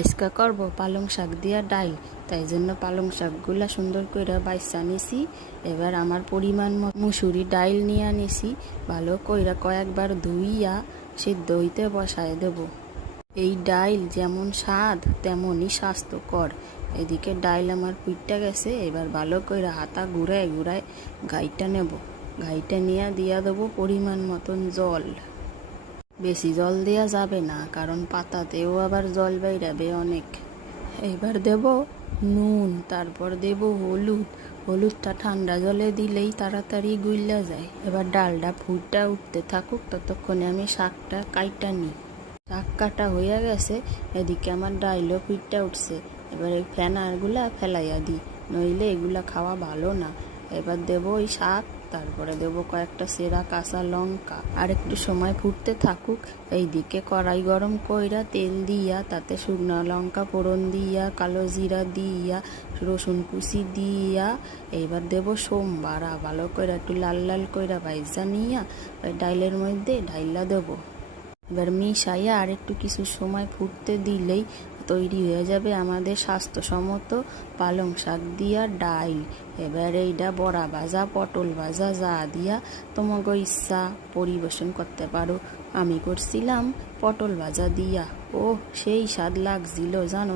আজকা করব পালং শাক দিয়া ডাইল। তাই জন্য পালং শাকগুলা সুন্দর করে বাইছা নিছি। এবার আমার পরিমাণ মতো মুসুরি ডাইল নিয়ে নিছি। ভালো কইরা কয়েকবার ধুইয়া সিদ্ধ হইতে বসায় দেব। এই ডাইল যেমন স্বাদ তেমনই স্বাস্থ্যকর। এদিকে ডাইল আমার পিঠটা গেছে। এবার ভালো কইরা হাতা ঘুরায় ঘুরায় গাইটা নেব। গাইটা নিয়ে দিয়া দেবো পরিমাণ মতন জল। বেশি জল দেওয়া যাবে না, কারণ পাতাতেও আবার জল বাইরাবে অনেক। এবার দেব নুন, তারপর দেব হলুদ। হলুদটা ঠান্ডা জলে দিলেই তাড়াতাড়ি গুইলা যায়। এবার ডালটা ফুটটা উঠতে থাকুক, ততক্ষণে আমি শাকটা কাইটা নিই। শাক কাটা হয়ে গেছে। এদিকে আমার ডাইলও পিঠটা উঠছে। এবার এই ফেনারগুলা ফেলাইয়া দিই, নইলে এগুলা খাওয়া ভালো না। এবার দেবো ওই শাক, তারপরে দেবো কয়েকটা সেরা কাঁচা লঙ্কা। আর একটু সময় ফুটতে থাকুক। এইদিকে কড়াই গরম কইরা তেল দিয়া তাতে শুকনো লঙ্কা ফোড়ন দিয়া, কালো জিরা দিয়া, রসুন কুচি দিয়া, এইবার দেবো সোমবারা। ভালো কইরা একটু লাল লাল কইরা ভাইজা নিয়া ওই ডাইলের মধ্যে ঢাইলা দেবো। এবার মিশাইয়া আর একটু কিছু সময় ফুটতে দিলেই তৈরি হয়ে যাবে আমাদের স্বাস্থ্যসম্মত পালং শাক দিয়া ডাইল। এবার এইটা বড়া ভাজা, পটল ভাজা যা দিয়া তোমাকে ইচ্ছা পরিবেশন করতে পারো। আমি করছিলাম পটল ভাজা দিয়া। ও সেই স্বাদ লাগছিল জানো।